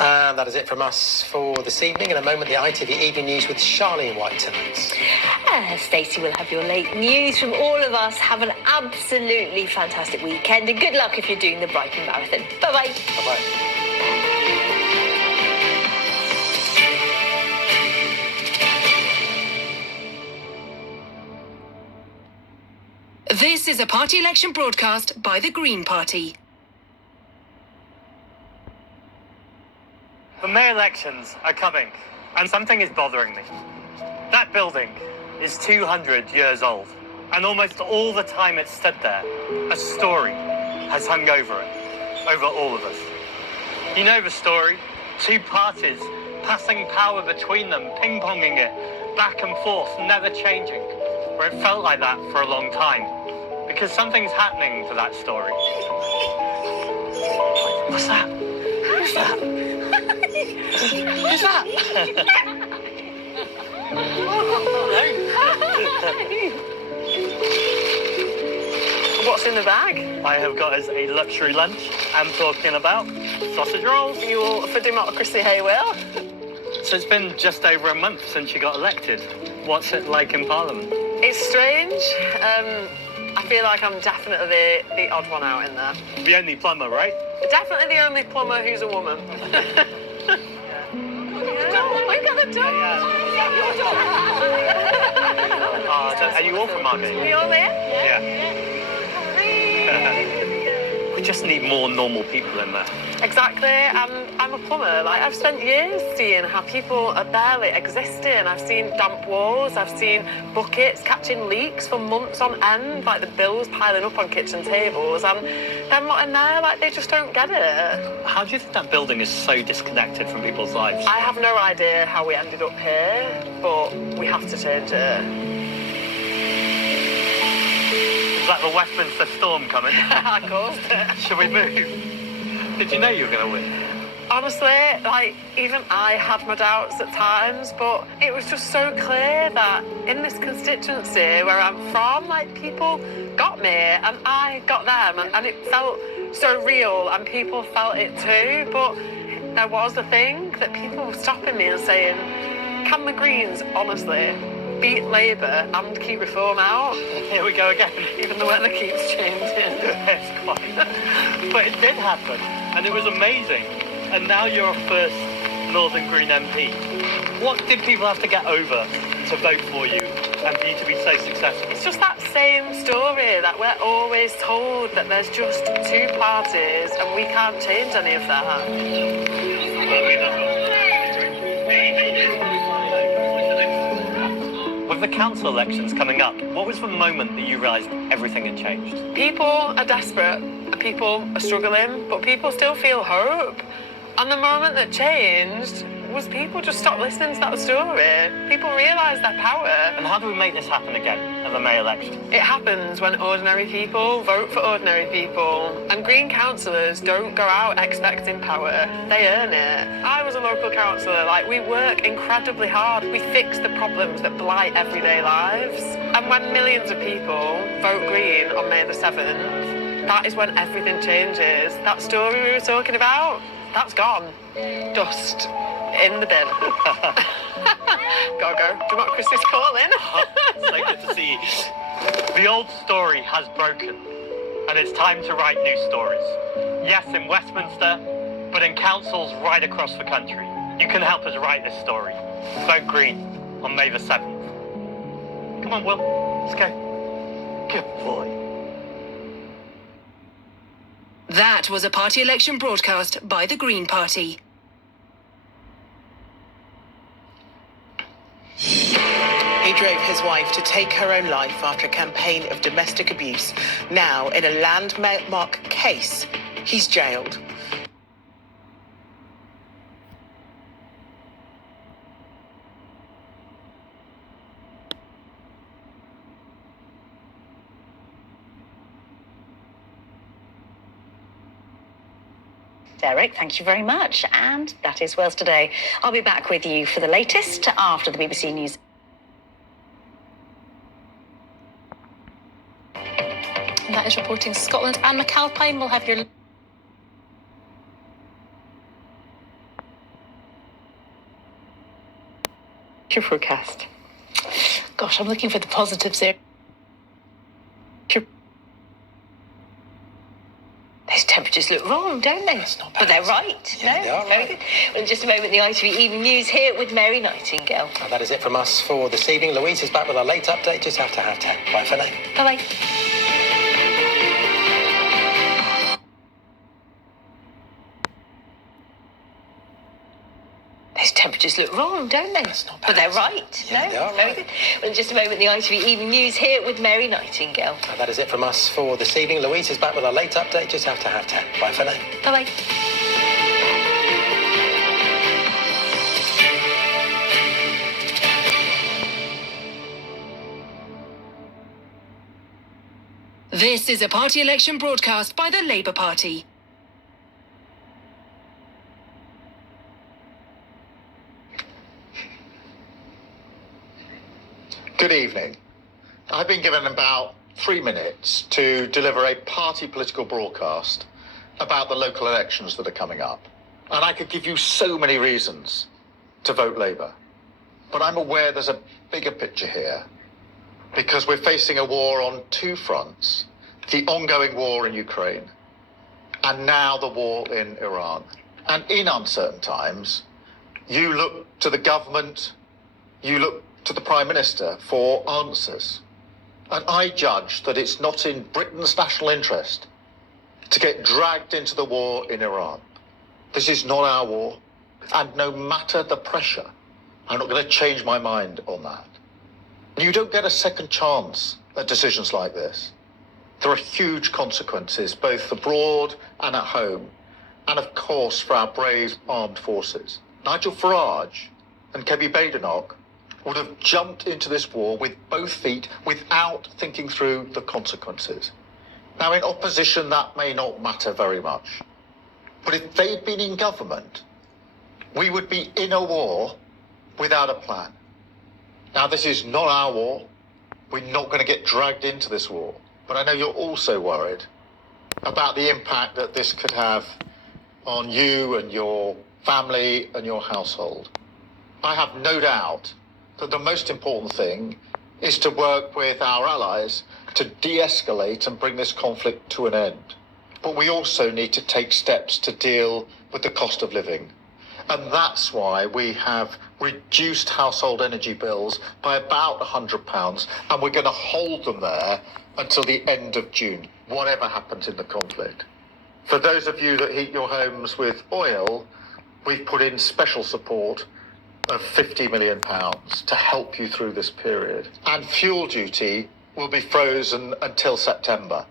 And that is it from us for this evening. In a moment, the ITV Evening News with Charlene White tonight. Stacey will have your late news from all of us. Have an absolutely fantastic weekend and good luck if you're doing the Brighton Marathon. Bye-bye. Bye-bye. This is a party election broadcast by the Green Party. The May elections are coming, and something is bothering me. That building is 200 years old, and almost all the time it's stood there, a story has hung over it, over all of us. You know the story, two parties passing power between them, ping-ponging it, back and forth, never changing, where it felt like that for a long time, because something's happening to that story. What's that? Who's that? Who's that? What's in the bag? I have got us a luxury lunch. I'm talking about sausage rolls. You all for democracy, hey Will? So it's been just over a month since you got elected. What's it like in Parliament? It's strange. I feel like I'm definitely the odd one out in there. The only plumber, right? Definitely the only plumber who's a woman. Look at the dog! Are you all from Margate? Are we all there? Yeah. We just need more normal people in there. Exactly. I'm a plumber. Like, I've spent years seeing how people are barely existing. I've seen damp walls. I've seen buckets catching leaks for months on end, like the bills piling up on kitchen tables. And them lot in there, like, they just don't get it. How do you think that building is so disconnected from people's lives? I have no idea how we ended up here, but we have to change it. Is that the Westminster storm coming? I caused it. Shall we move? Did you know you were going to win? Honestly, like, even I had my doubts at times, but it was just so clear that in this constituency where I'm from, like, people got me and I got them, and it felt so real and people felt it too. But there was the thing that people were stopping me and saying, can the Greens, honestly, beat Labour and keep Reform out? Here we go again. Even the weather keeps changing. It's quite. But it did happen, and it was amazing. And now you're our first Northern Green MP. What did people have to get over to vote for you and for you to be so successful? It's just that same story that we're always told that there's just two parties and we can't change any of that. With the council elections coming up, what was the moment that you realised everything had changed? People are desperate, people are struggling, but people still feel hope. And the moment that changed was people just stopped listening to that story. People realised their power. And how do we make this happen again at the May election? It happens when ordinary people vote for ordinary people. And Green councillors don't go out expecting power. They earn it. I was a local councillor. Like, we work incredibly hard. We fix the problems that blight everyday lives. And when millions of people vote Green on May the 7th, that is when everything changes. That story we were talking about, that's gone. Dust. In the bin. Gotta go. Democracy's calling. So good to see you. The old story has broken, and it's time to write new stories. Yes, in Westminster, but in councils right across the country. You can help us write this story. Vote Green on May the 7th. Come on, Will. Let's go. Good boy. That was a party election broadcast by the Green Party. He drove his wife to take her own life after a campaign of domestic abuse. Now, in a landmark case, he's jailed. Derek, thank you very much. And that is Wales Today. I'll be back with you for the latest after the BBC News. And that is reporting Scotland. Anne McAlpine will have your... Your forecast. Gosh, I'm looking for the positives there. Those temperatures look wrong, don't they? That's not bad, But they're is it? right. Yeah, no, they are very right. good. Well, in just a moment, the ITV Evening News here with Mary Nightingale. And that is it from us for this evening. Louise is back with our late update just after 10:30. Bye for now. Bye-bye. Those temperatures look wrong, don't they? That's not bad, But they're is it? right. Yeah, no, they are very right. good. Well, in just a moment, the ITV Evening News here with Mary Nightingale. And that is it from us for this evening. Louise is back with our late update just after 10:30. Bye for now. Bye-bye. This is a party election broadcast by the Labour Party. Good evening. I've been given about 3 minutes to deliver a party political broadcast about the local elections that are coming up. And I could give you so many reasons to vote Labour. But I'm aware there's a bigger picture here because we're facing a war on two fronts, the ongoing war in Ukraine and now the war in Iran. And in uncertain times, you look to the government, you look to the Prime Minister for answers. And I judge that it's not in Britain's national interest to get dragged into the war in Iran. This is not our war. And no matter the pressure, I'm not going to change my mind on that. You don't get a second chance at decisions like this. There are huge consequences, both abroad and at home, and of course for our brave armed forces. Nigel Farage and Kemi Badenoch would have jumped into this war with both feet without thinking through the consequences. Now, in opposition, that may not matter very much. But if they'd been in government, we would be in a war without a plan. Now, this is not our war. We're not going to get dragged into this war. But I know you're also worried about the impact that this could have on you and your family and your household. I have no doubt that the most important thing is to work with our allies to de-escalate and bring this conflict to an end. But we also need to take steps to deal with the cost of living. And that's why we have reduced household energy bills by about £100, and we're going to hold them there until the end of June, whatever happens in the conflict. For those of you that heat your homes with oil, we've put in special support of £50 million to help you through this period. And fuel duty will be frozen until September.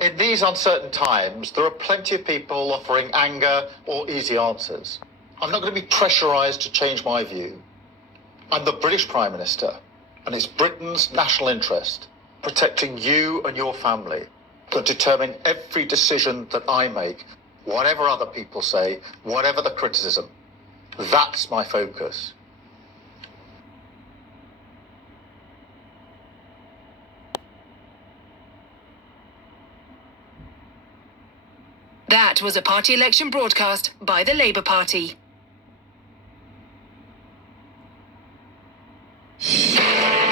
In these uncertain times, there are plenty of people offering anger or easy answers. I'm not going to be pressurised to change my view. I'm the British Prime Minister, and it's Britain's national interest, protecting you and your family, that determine every decision that I make, whatever other people say, whatever the criticism. That's my focus. That was a party election broadcast by the Labour Party.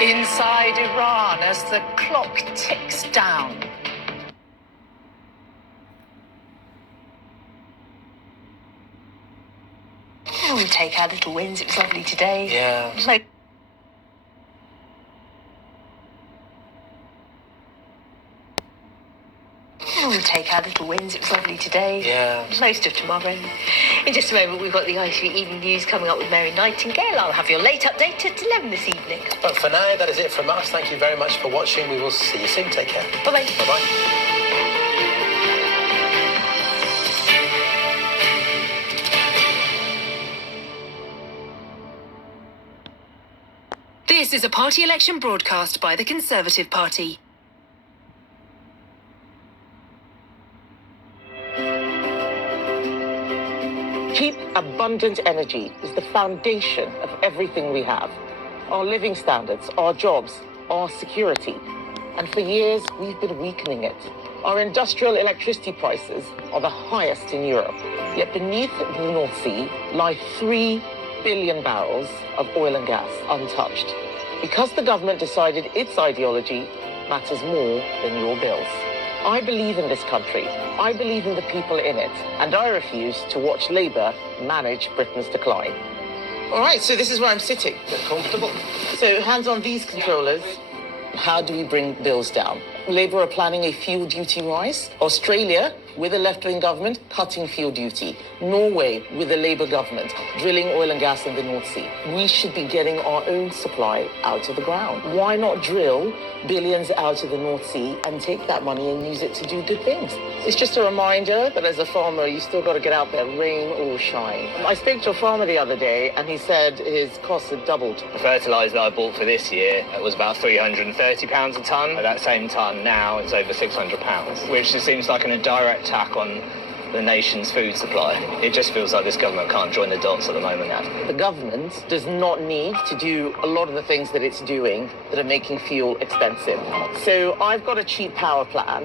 Inside Iran as the clock ticks down. Oh, we take our little wins. It was lovely today. Yeah. It was like we take our little wins. It was lovely today. Yeah. Most of tomorrow. In just a moment, we've got the ITV Evening News coming up with Mary Nightingale. I'll have your late update at 11 this evening. But for now, that is it from us. Thank you very much for watching. We will see you soon. Take care. Bye-bye. Bye-bye. This is a party election broadcast by the Conservative Party. Cheap, abundant energy is the foundation of everything we have. Our living standards, our jobs, our security. And for years, we've been weakening it. Our industrial electricity prices are the highest in Europe. Yet beneath the North Sea lie 3 billion barrels of oil and gas untouched. Because the government decided its ideology matters more than your bills. I believe in this country. I believe in the people in it. And I refuse to watch Labour manage Britain's decline. All right, so this is where I'm sitting. Get comfortable. So hands on these controllers. How do we bring bills down? Labour are planning a fuel duty rise. Australia, with a left-wing government, cutting fuel duty. Norway, with a Labour government, drilling oil and gas in the North Sea. We should be getting our own supply out of the ground. Why not drill billions out of the North Sea and take that money and use it to do good things? It's just a reminder that as a farmer, you still got to get out there, rain or shine. I spoke to a farmer the other day, and he said his costs had doubled. The fertiliser that I bought for this year was about £330 a tonne. At that same tonne now, it's over £600, which just seems like an indirect attack on the nation's food supply. It just feels like this government can't join the dots at the moment. The government does not need to do a lot of the things that it's doing that are making fuel expensive. So I've got a cheap power plan,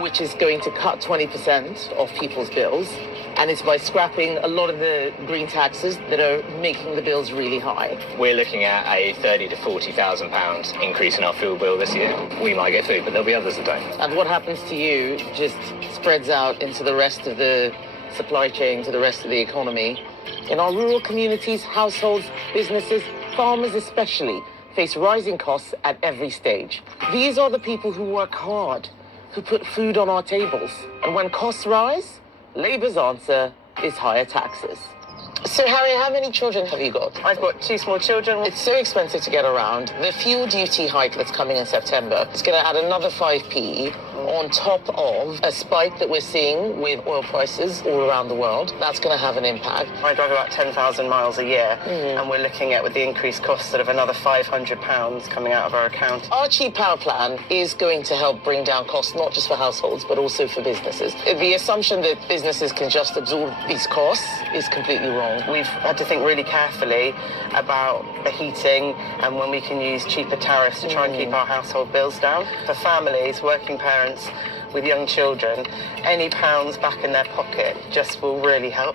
which is going to cut 20% of people's bills. And it's by scrapping a lot of the green taxes that are making the bills really high. We're looking at a £30,000 to £40,000 increase in our fuel bill this year. We might get food, but there'll be others that don't. And what happens to you just spreads out into the rest of the supply chain, to the rest of the economy. In our rural communities, households, businesses, farmers especially, face rising costs at every stage. These are the people who work hard, who put food on our tables. And when costs rise, Labour's answer is higher taxes. So, Harry, how many children have you got? I've got 2 small children. It's so expensive to get around. The fuel duty hike that's coming in September is going to add another 5p on top of a spike that we're seeing with oil prices all around the world. That's going to have an impact. I drive about 10,000 miles a year, and we're looking at, with the increased costs, sort of another £500 coming out of our account. Our cheap power plan is going to help bring down costs, not just for households, but also for businesses. The assumption that businesses can just absorb these costs is completely wrong. We've had to think really carefully about the heating and when we can use cheaper tariffs to try and keep our household bills down. For families, working parents with young children, any pounds back in their pocket just will really help.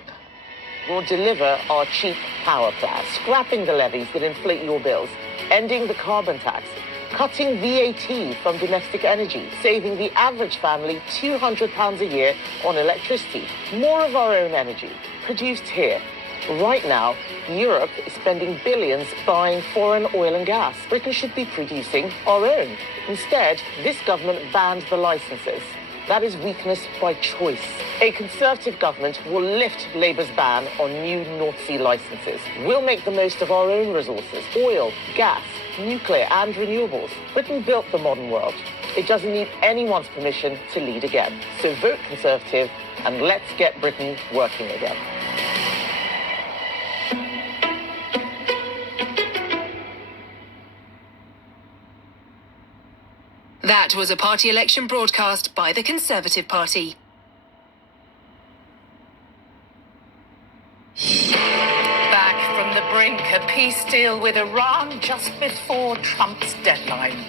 We'll deliver our cheap power plan, scrapping the levies that inflate your bills, ending the carbon tax, cutting VAT from domestic energy, saving the average family £200 a year on electricity, more of our own energy, produced here. Right now, Europe is spending billions buying foreign oil and gas. Britain should be producing our own. Instead, this government banned the licenses. That is weakness by choice. A Conservative government will lift Labour's ban on new North Sea licenses. We'll make the most of our own resources, oil, gas, nuclear and renewables. Britain built the modern world. It doesn't need anyone's permission to lead again. So vote Conservative and let's get Britain working again. That was a party election broadcast by the Conservative Party. Back from the brink, a peace deal with Iran just before Trump's deadline.